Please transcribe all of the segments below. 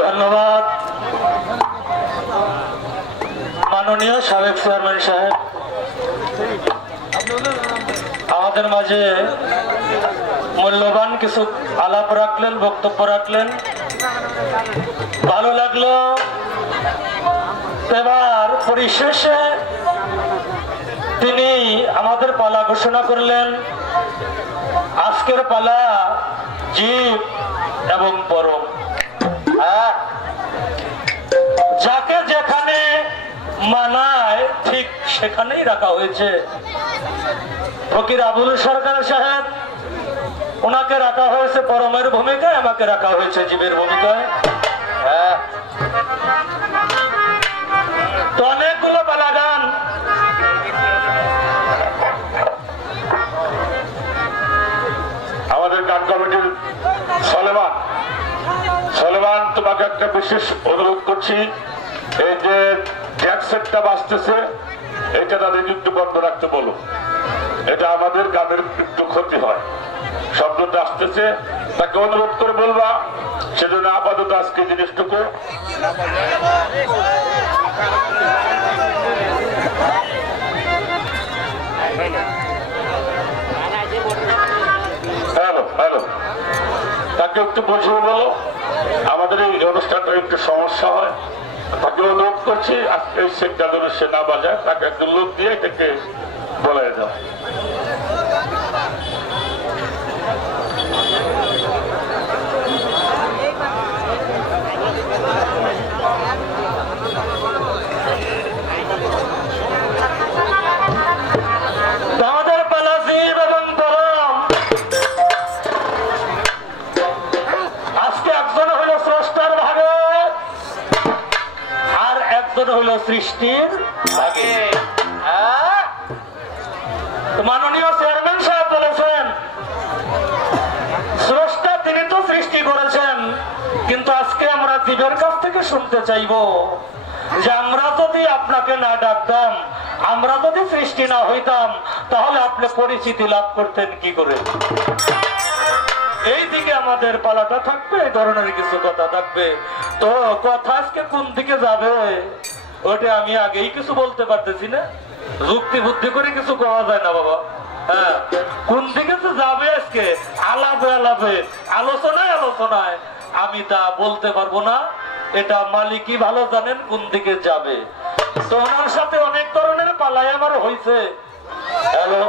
ধন্যবাদ মাননীয় সাবেক চেয়ারম্যান সাহেব আমাদের মাঝে মূল্যবান কিছু আলাপ রাখলেন, বক্তব্য রাখলেন, ভালো লাগলো। এবার পরিশেষে তিনি আমাদের পালা ঘোষণা করলেন। আজকের পালা জীব এবং পরম। যাকে যেখানে মানায় ঠিক সেখানেই রাখা হয়েছে। ফকির আবুল সরকার সাহেব, ওনাকে রাখা হয়েছে পরমের ভূমিকায়, আমাকে রাখা হয়েছে জীবের ভূমিকায়। তো অনেকগুলো পালা গান আমাদের গান কমিটির সলেমান, তোমাকে একটা বিশেষ অনুরোধ করছি, এই যে ট্যাক্সেটটা বাঁচতেছে এটা তাদের একটু বন্ধ রাখতে বলো। এটা আমাদের গানের একটু ক্ষতি হয়, শব্দটা আসতেছে, তাকে অনুরোধ করে বলবা। সেজন্য আপাতত আজকে জিনিসটুকু তাকে একটু বুঝিয়ে বলো। আমাদের এই অনুষ্ঠানটা একটু সমস্যা হয়, তাকে অনুরোধ করছি আজকে এই সেটটা ধরে সে না বাজায়, তাকে একটু লোক দিয়ে এটাকে বলাই দাও। হইল সৃষ্টির ভাগে। মাননীয় চেয়ারম্যান সাহেব বলেছেন স্রষ্টা তিনি তো সৃষ্টি করেছেন, কিন্তু আজকে আমরা জীবের কাছ থেকে শুনতে চাইব যে আমরা যদি আপনাকে না ডাকতাম, আমরা যদি সৃষ্টি না হইতাম, তাহলে আপনি পরিচিতি লাভ করতেন কি করে। এই দিকে আমাদের পালাটা থাকবে, এই ধরনের কিছু কথা থাকবে। তো কথা আজকে কোন দিকে যাবে ওটা আমি আগেই কিছু বলতে পারতেছি না, যুক্তি বুদ্ধি করে কিছু করা যায় না বাবা। হ্যাঁ, কোন দিকে তো যাবে আজকে আলাপে আলাপে, আলোচনায় আলোচনায় আমি তা বলতে পারবো না। এটা মালিকই ভালো জানেন কোন দিকে যাবে। তো ওনার সাথে অনেক ধরনের পালাই আমার হয়েছে। হ্যালো,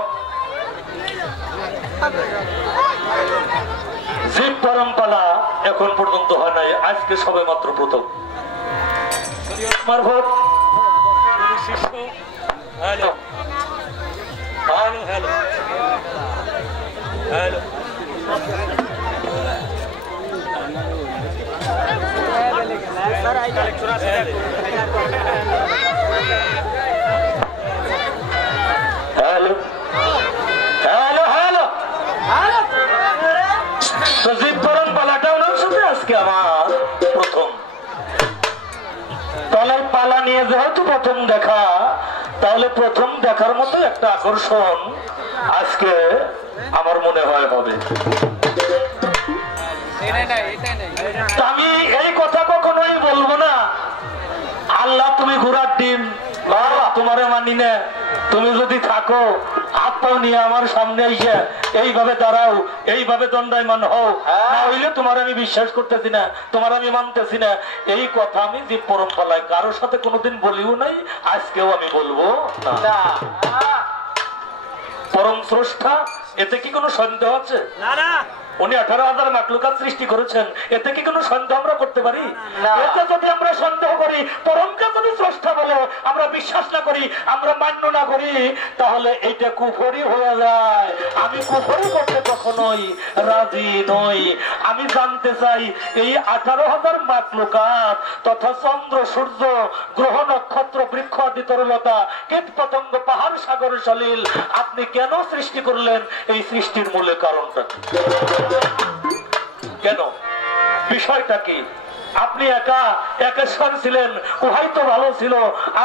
জীব পরম্পরা এখন পর্যন্ত হয় নাই, আজকে সবে মাত্র প্রথম। Hello hello hello hello, hello hello hello, তো জীব পরম্পরাটা ওনার সাথে আজকে আমার প্রথম। তলার পালা নিয়ে যেহেতু প্রথম দেখা, তাহলে প্রথম দেখার মতো একটা আকর্ষণ আজকে আমার মনে হয় হবে। আমি এই কথা কখনোই বলবো না আল্লাহ তুমি ঘোড়ার ডিম, তোমারে মানি না, তুমি যদি থাকো হাত পাও নিয়ে আমার সামনে এসে এইভাবে দাঁড়াও, এইভাবে দণ্ডায়মান হও, না হইলে তোমার আমি বিশ্বাস করতেছি না, তোমার আমি মানতেছি না। এই কথা আমি জীব পরম্পরায় কারোর সাথে কোনোদিন বলিও নাই, আজকেও আমি বলবো না। পরম স্রষ্টা, এতে কি কোনো সন্দেহ আছে? না না, উনি 18,000 মাখলুকাত সৃষ্টি করেছেন, এতে কি কোনো সন্দেহ আমরা করতে পারি? এতে যদি আমরা সন্দেহ করি, পরমকে যদি স্রষ্টা বলে আমরা বিশ্বাস না করি, আমরা মান্য না করি, তাহলে এইটা কুফরি হয়ে যায়। আমি কুফরি করতে কখনোই রাজি নই। আমি জানতে চাই এই 18,000 মাখলুকাত তথা চন্দ্র, সূর্য, গ্রহ, নক্ষত্র, বৃক্ষ আদি তরলতা, কীট পতঙ্গ, পাহাড়, সাগর, সলিল আপনি কেন সৃষ্টি করলেন? এই সৃষ্টির মূলে কারণটা কেন, বিষয়টা কি আপনি একা একেশ্বর ছিলেন, উহাই তো ভালো ছিল।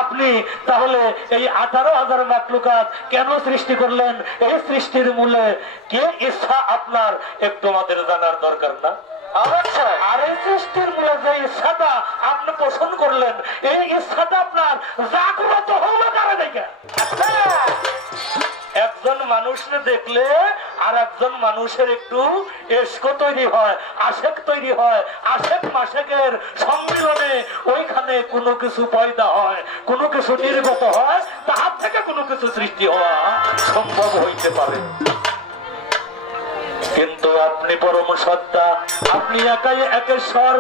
আপনি তাহলে এই 18,000 মাখলুকাত কেন সৃষ্টি করলেন? এই সৃষ্টির মূলে কে ইচ্ছা আপনার একটু আমাদের জানার দরকার না? আর এই সৃষ্টির মূলে যে ইচ্ছাটা আপনি পোষণ করলেন, এই ইচ্ছাটা আপনার জাগ্রত হলো কারণে দেখে। একজন মানুষকে দেখলে আর একজন মানুষের একটু ইশক তৈরি হয়, আশেক তৈরি হয়। আশেক মাশেকের সম্মিলনে ওইখানে কোনো কিছু পয়দা হয়, কোনো কিছু নির্গত হয়, তাহার থেকে কোনো কিছু সৃষ্টি হওয়া সম্ভব হইতে পারে। কিন্তু আপনি পরম সত্তা, আপনি একাই একেশ্বর,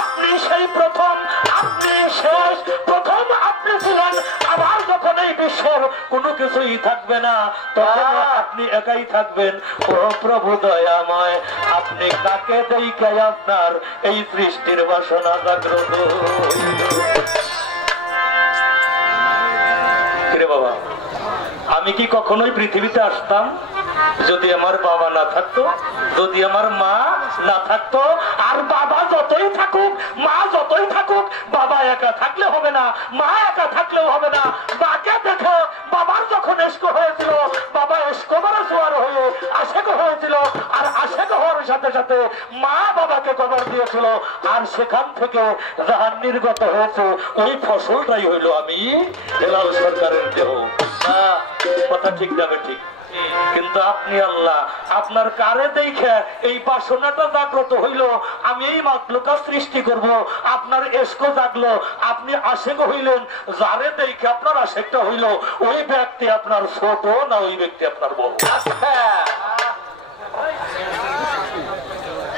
আপনি সেই প্রথম, আপনি শেষ। প্রথম আপনি ছিলেন, আবার যখন এই বিশ্বের কোনো কিছুই থাকবে না, তখন আপনি একাই থাকবেন। ও প্রভু দয়াময়, আপনি কাকে দেখে আপনার এই সৃষ্টির বাসনা জাগ্রত? রে বাবা, আমি কি কখনোই পৃথিবীতে আসতাম যদি আমার বাবা না থাকতো, যদি আমার মা না থাকতো? আর বাবা যতই থাকুক, মা যতই থাকুক, বাবা একা থাকলে হবে না, মা একা থাকলেও হবে না। মাকে দেখে বাবার যখন ইশক হয়েছিল, বাবা ইশকবারে জোয়ার হয়ে আশেক হয়েছিল, আর আশেক হওয়ার সাথে সাথে মা বাবাকে কবর দিয়েছিল, আর সেখান থেকে জাহান নির্গত হয়েছে। ওই ফসলটাই হইল আমি হেলাল সরকারের দেহ। কথা ঠিক যাবে ঠিক। কিন্তু আপনি আল্লাহ, আপনার কারে দেখে এই বাসনাটা জাগ্রত হইল আমি এই মাখলুকাত সৃষ্টি করব, আপনার ইশক জাগলো, আপনি আশেক হইলেন। যারে দেখে আপনার আশেকটা হইল, ওই ব্যক্তি আপনার ছোট না ওই ব্যক্তি আপনার বড়?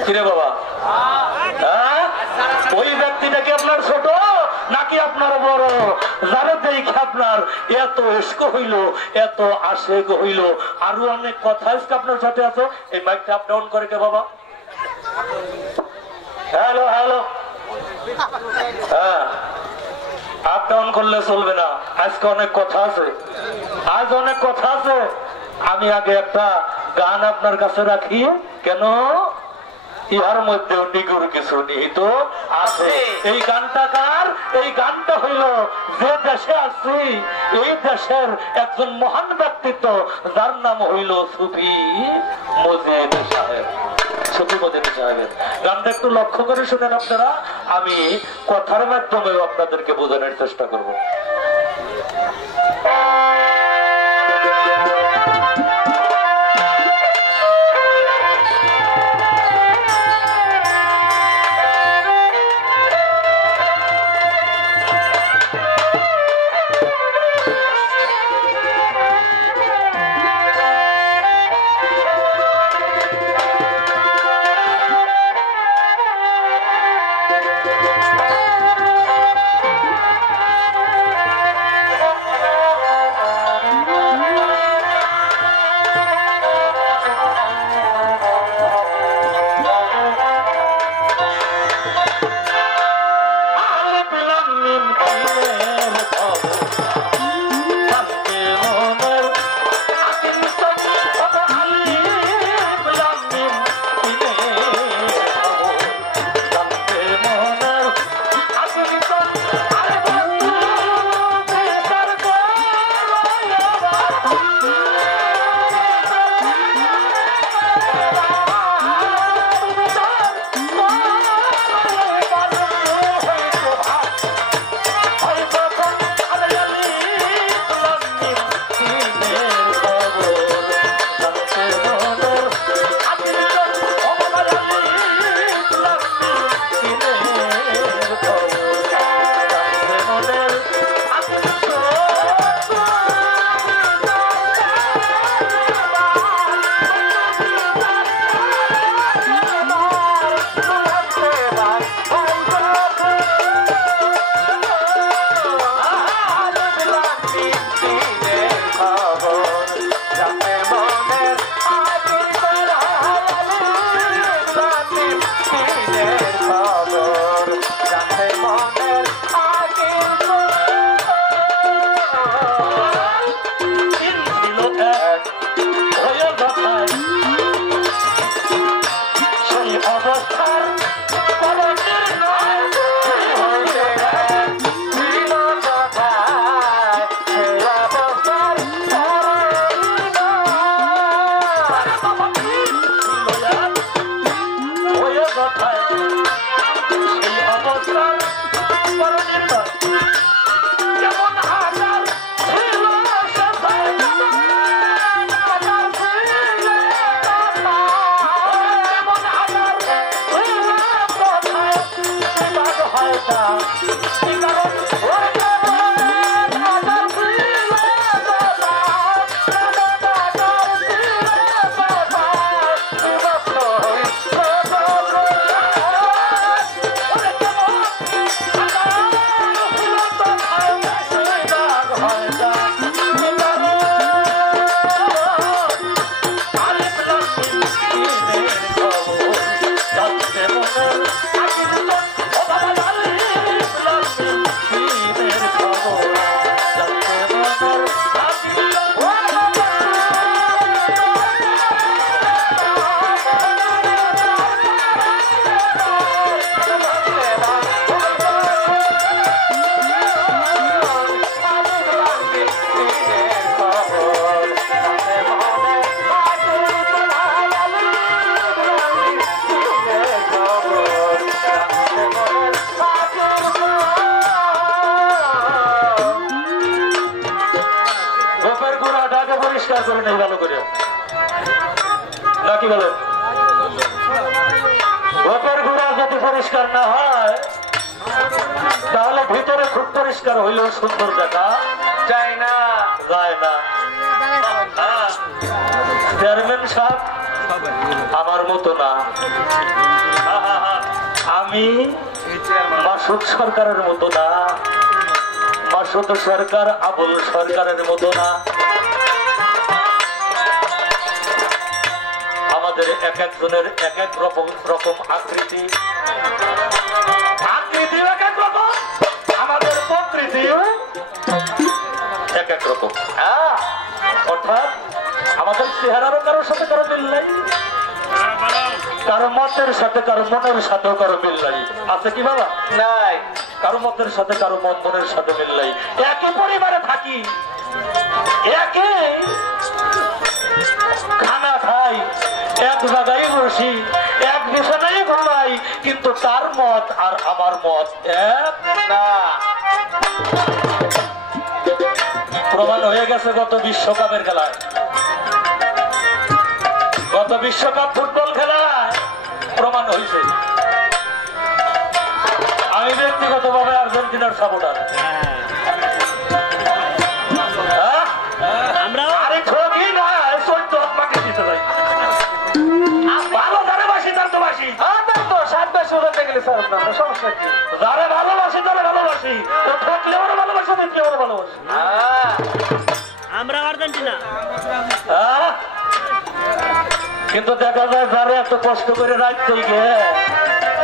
কিরে বাবা, ওই ব্যক্তিটা কি আপনার ছোট নাকি আপনার বড়? যারা দেখে আপনার এত ইশক হইল, এত আশেক হইল। আরো অনেক কথা আজকে আপনার সাথে আছে। এই মাইকটা আপ ডাউন করে কে বাবা? হ্যালো হ্যালো, হ্যাঁ, আপ ডাউন করলে চলবে না। আজকে অনেক কথা আছে, আজ অনেক কথা আছে। আমি আগে একটা গান আপনার কাছে রাখি। কেন? ইহার মধ্যে নিগুর কিছু নিহিত আছে। এই গানটা কার? এই গানটা হইল, যে দেশে আছি এই দেশের একজন মহান ব্যক্তিত্ব, যার নাম হইল সুফি মজিদ সাহেব। সুফি মজিদ সাহেবের গানটা একটু লক্ষ্য করে শুনেন আপনারা। আমি কথার মাধ্যমে আপনাদেরকে বোঝানোর চেষ্টা করব। ভালো করে নাকি বলেন? রথের ঘোড়া যদি পরিষ্কার না হয় তাহলে ভিতরে খুব পরিষ্কার হইলেও সুন্দর দেখা যায় না। চেয়ারম্যান সাহেব আমার মতো না, আমি মাসুদ সরকারের মতো না, মাসুদ সরকার আবুল সরকারের মতো না। আমাদের এক একজনের এক এক রকম আকৃতি, আকৃতি এক এক রকম, আমাদের প্রকৃতিও এক এক রকম। অর্থাৎ আমাদের চেহারারও কারোর সাথে কারো মিল নাই, কারো মতের সাথে কারো মনের সাথেও কারো মিল নাই। আছে কি বাবা? নাই। কারো মতের সাথে কারো মনের সাথে মিল নাই। একই পরিবারে থাকি, একই খানা খাই, এক জায়গায় বসি, এক বিছানায় ঘুমাই, কিন্তু তার মত আর আমার মত এক না। প্রমাণ হয়ে গেছে গত বিশ্বকাপের খেলায়, গত বিশ্বকাপ ফুটবল খেলায় প্রমাণ হয়েছে। আমি ব্যক্তিগতভাবে আর্জেন্টিনার সাপোর্টার। আরে ঠকি না, সত্য আপনাকে দিতে চাই। ভালো যারা বাসি তার তো বাসি, সমস্যা কি? যারা ভালোবাসি তারা ভালোবাসি, ও ঠকলে ওরা ভালোবাসি, দেখলে ওরা ভালোবাসি। আমরা আর্জেন্টিনা। কিন্তু দেখা যায় যারা এত কষ্ট করে রাখতে গিয়ে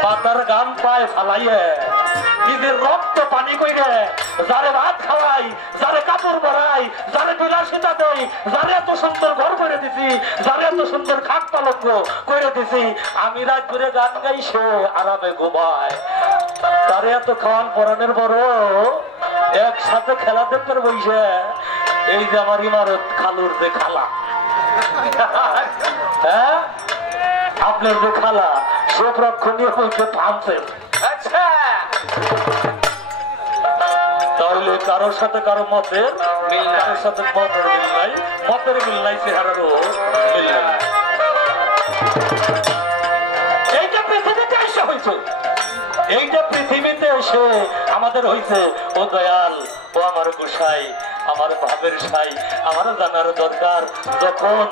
মাথার গাম পায় ফালাইয়ে নিজের রক্ত পানি কইরে যারে ভাত খাওয়াই, যারে কাপড় পরাই, যারে বিলাসিতা দেই, যারে এত সুন্দর ঘর করে দিছি, যারে এত সুন্দর খাট পালঙ্ক করে দিছি, আমি রাত করে গান গাই সে আরামে ঘুমায়, তারে এত খাওয়ান পরানের বড় একসাথে খেলা দেখতে বইছে। এই যে আমার ইমারত খালুর যে খালা, হ্যাঁ আপনার যে খালা সব রক্ষণীয় হইতে থামছেন। আচ্ছা, তাহলে কারোর সাথে কারো মতের মিল, কারোর সাথে মতের মিল নাই, মতের মিল নাই, চেহারারও মিল নাই। এইটা পৃথিবীতে এসে হয়েছে, এইটা পৃথিবীতে এসে আমাদের হয়েছে। ও দয়াল, ও আমার গোসাই, আমার ভাবের সাই, আমার জানার দরকার, যখন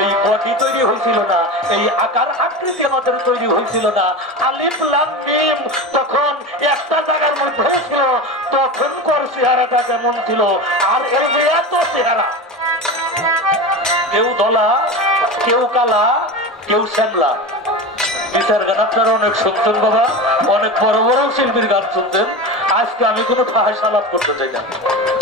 এই বডি তৈরি হয়েছিল না, এই আকার আকৃতি আমাদের তৈরি হয়েছিল না, আলিফ লাম মিম তখন একটা জায়গার মধ্যে ছিল, তখন কর চেহারাটা কেমন ছিল, আর এই যে এত চেহারা, কেউ ধলা, কেউ কালা, কেউ শ্যামলা। বিচার গান আপনারা অনেক শুনতেন বাবা, অনেক বড় বড় শিল্পীর গান শুনতেন। আজকে আমি কোনো তাহাই আলাপ করতে চাই না,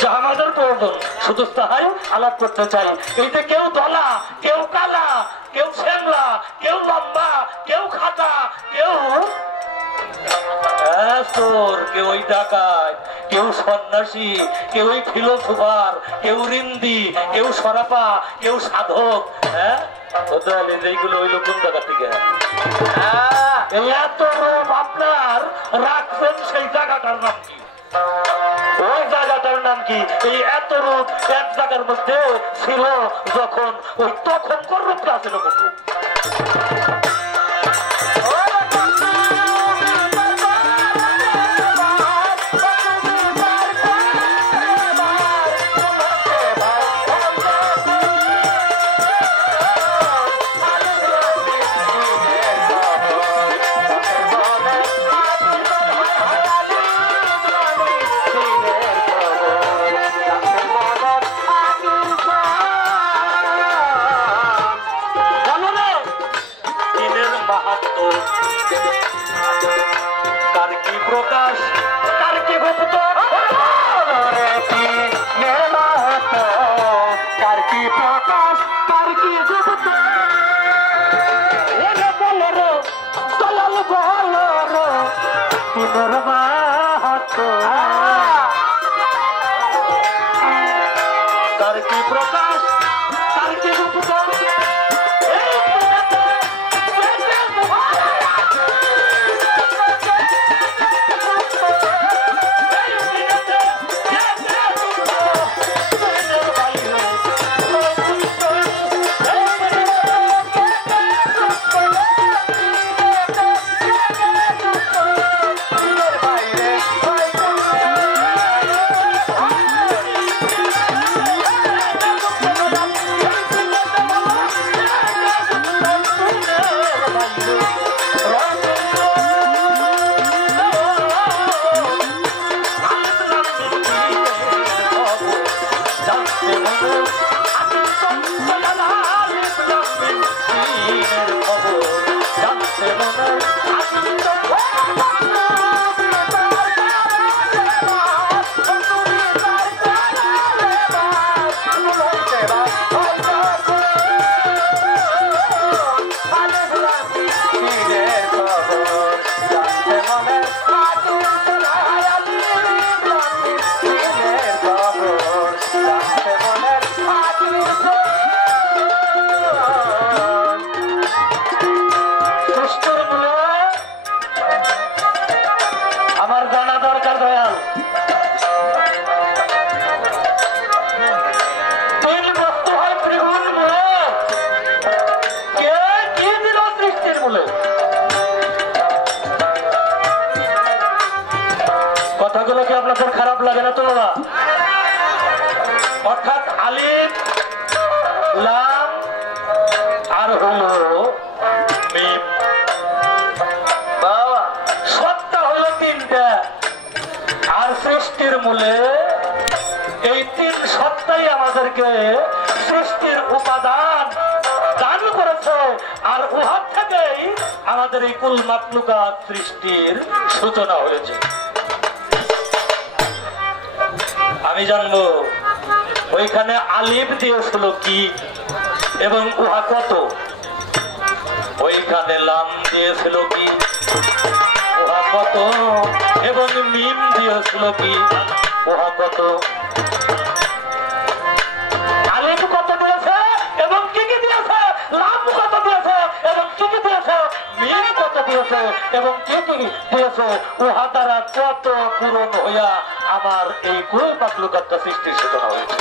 যা আমাদের প্রয়োজন শুধু তাহাই আলাপ করতে চাই। এইটা কেউ ধলা, কেউ কালা, কেউ শ্যামলা, কেউ লম্বা, কেউ খাতা, কেউ চোর, কেউ ডাকাত, কেউ সন্ন্যাসী, কেউ ফিলোসোফার, কেউ রিন্দি, কেউ সরাপা, কেউ সাধক। হ্যাঁ, এইগুলো হইলো কোন জায়গা থেকে? এত রূপ আপনার রাখছেন, সেই জায়গাটার নাম কি? ওই জায়গাটার নাম কি? এই এত রূপ এক জায়গার মধ্যে ছিল যখন, ওই তখনকার রূপটা ছিল কোন রূপ? কার কি প্রকাশ, কার কি গুপ্ত, কার কি প্রকাশ, কার কি গুপ্ত, চলাল বল কার কি প্রকাশ, কার কি গুপ্ত, লাগে না তো বাবা? অর্থাৎ আলিফ লাম আর হলো মিম। বাবা সত্তা হলো তিনটা, আর সৃষ্টির মূলে এই তিন সত্তাই আমাদেরকে সৃষ্টির উপাদান দান করেছে, আর উহার থেকেই আমাদের এই কুল মাখলুকাত সৃষ্টির সূচনা হয়েছে। আমি জানবো ওইখানে আলিফ দিয়েছিল কি এবং উহা কত, ওইখানে লাম দিয়েছিল কি উহা কত, এবং মিম দিয়েছিল কি উহা কত। আলিফ কত দিয়েছে এবং কি কি দিয়েছে, লাম কত দিয়েছে এবং কি কি দিয়েছে, মিম কত দিয়েছে এবং কি কি দিয়েছে, উহা দ্বারা কত পূরণ হইয়া আমার এই কুল মাখলুকাতটা সৃষ্টির সূচনা হয়েছে।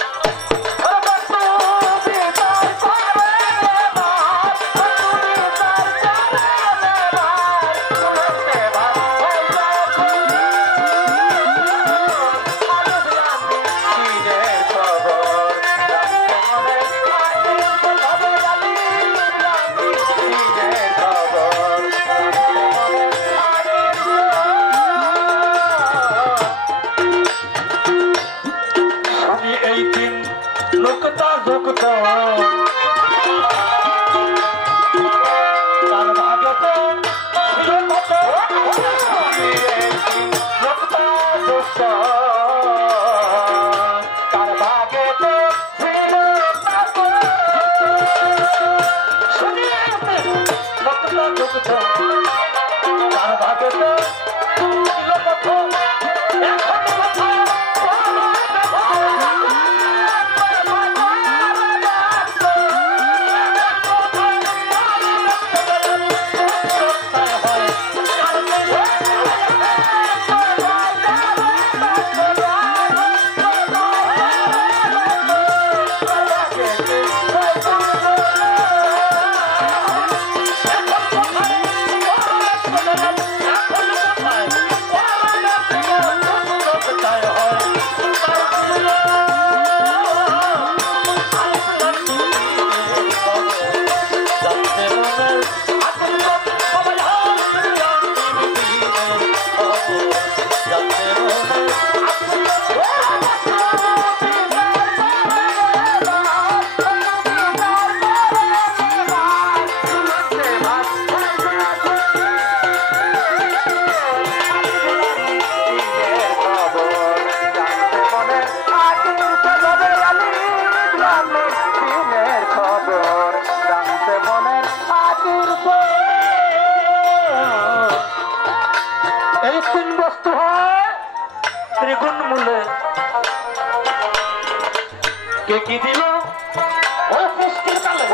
কি দিল ও সৃষ্টির কালে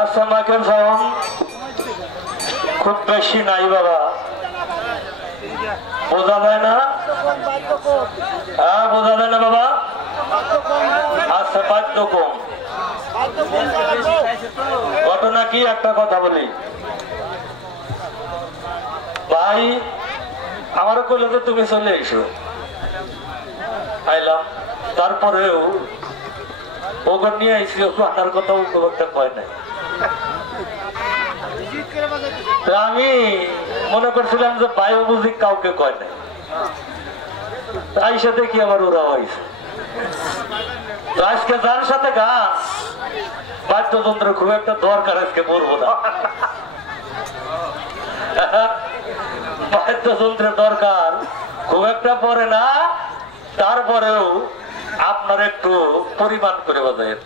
আচ্ছা মাকে সালাম খুব বেশি নাই বাবা, বোঝা যায় না? হ্যাঁ বোঝা যায় না বাবা। আচ্ছা বাদ্য কম। ঘটনা কি একটা কথা বলি ভাই, আমারও কইলে তো তুমি চলে এসো, আইলাম। তারপরেও ওকে নিয়ে আইসি, আনার কথা ও খুব একটা কয় নাই। আমি মনে করছিলাম যে বায়ু বুঝি কাউকে কয় নাই, তাই সাথে কি আমার ওরা হয়েছে। আজকে যার সাথে গান বাদ্যযন্ত্র খুব একটা দরকার আজকে বলবো না, বাদ্যযন্ত্রের দরকার খুব একটা পড়ে না। তারপরেও আপনার একটু পরিমাণ করে বাজায়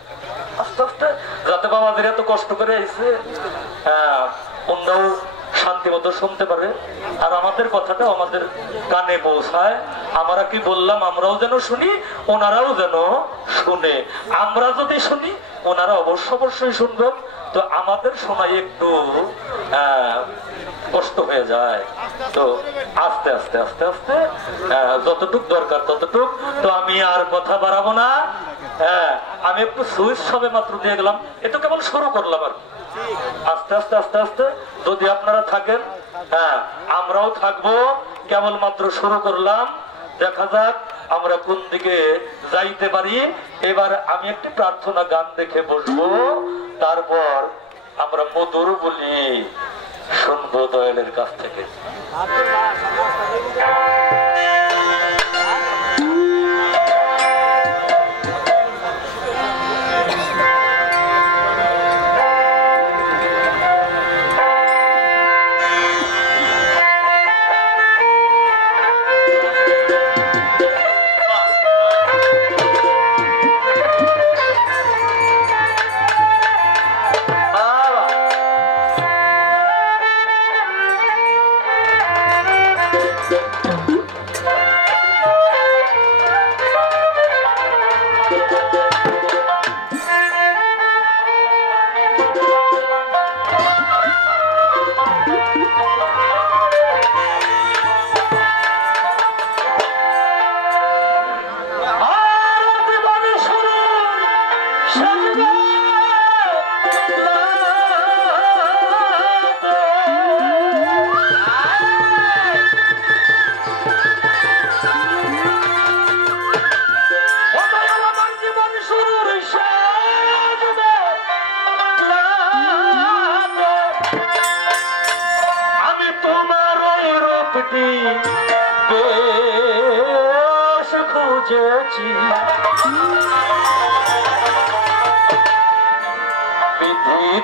আস্তে আস্তে, যাতে বাবাদের এত কষ্ট করে আইছে অন্যও শান্তি মতো শুনতে পারে, আর আমাদের কথাটা আমাদের কানে পৌঁছায়। আমরা কি বললাম আমরাও যেন শুনি, ওনারাও যেন শুনে। আমরা যদি শুনি ওনারা অবশ্যই শুনবেন। তো আমাদের শোনাই একটু কষ্ট হয়ে যায়, তো আস্তে আস্তে আস্তে আস্তে যতটুক দরকার ততটুক। তো আমি আর কথা বাড়াবো না, আমি একটু সুইচ সবে মাত্র দিয়ে গেলাম, এটা কেবল শুরু করলাম আর আস্তে আস্তে আস্তে আস্তে যদি আপনারা থাকেন, আমরাও থাকবো। কেবলমাত্র শুরু করলাম, দেখা যাক আমরা কোন দিকে যাইতে পারি। এবার আমি একটি প্রার্থনা গান দেখে বসবো, তারপর আমরা মধুর বলি শুনবো দয়ালের কাছ থেকে।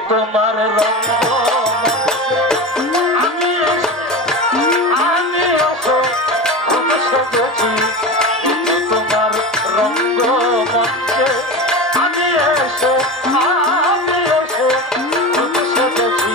তোমার রঙ্গ আমি খুব সেজেছি, তোমার রঙ্গ মঞ্চে আমি এসে খুব সেজেছি।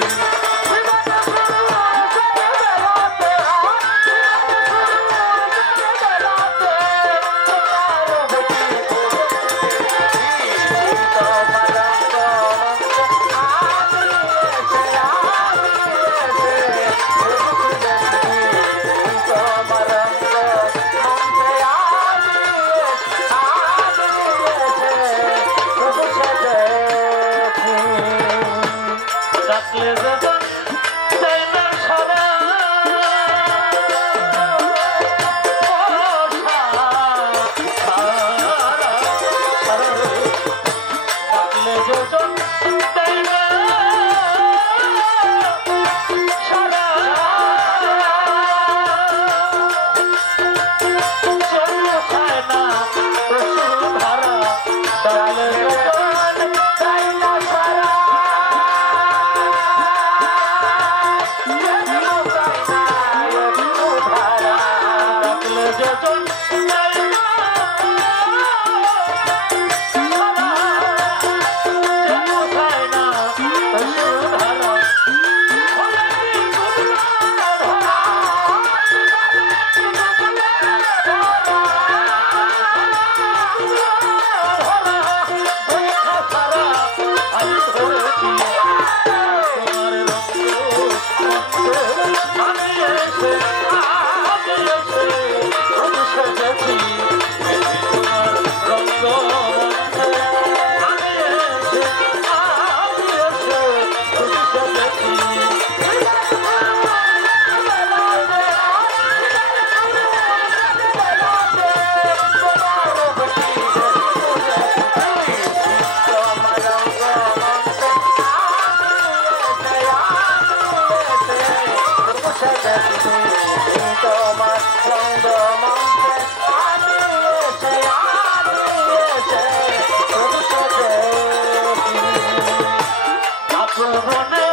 তোমার ছন্দ মন্ত্রে আনিয়েছে আকুল বনে